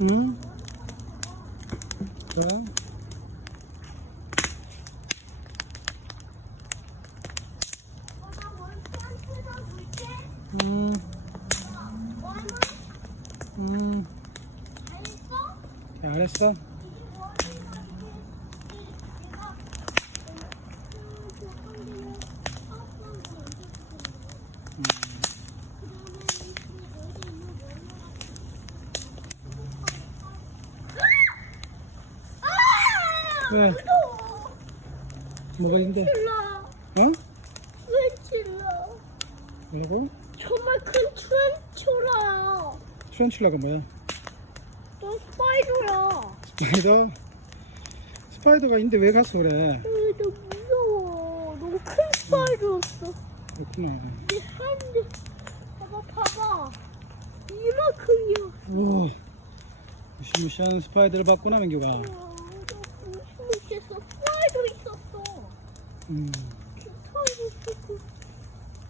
응? 자. 응. 응. 잘했어. 왜? 뭐가 힘들어? 어? 트렌칠러. 뭐라고? 정말 큰 트렌칠러야. 트렌칠라가 뭐야? 너 스파이더야. 스파이더? 스파이더가 있는데 왜 가서 그래? 너무 무서워. 너무 큰 스파이더였어. 그렇구나. 내 hand. 봐봐. 이만큼이야. 오, 무시무시한 스파이더를 봤구나, 민규가. 너무 무시무시했어. 스파이더 있었어. 음. 스파이더 있었고.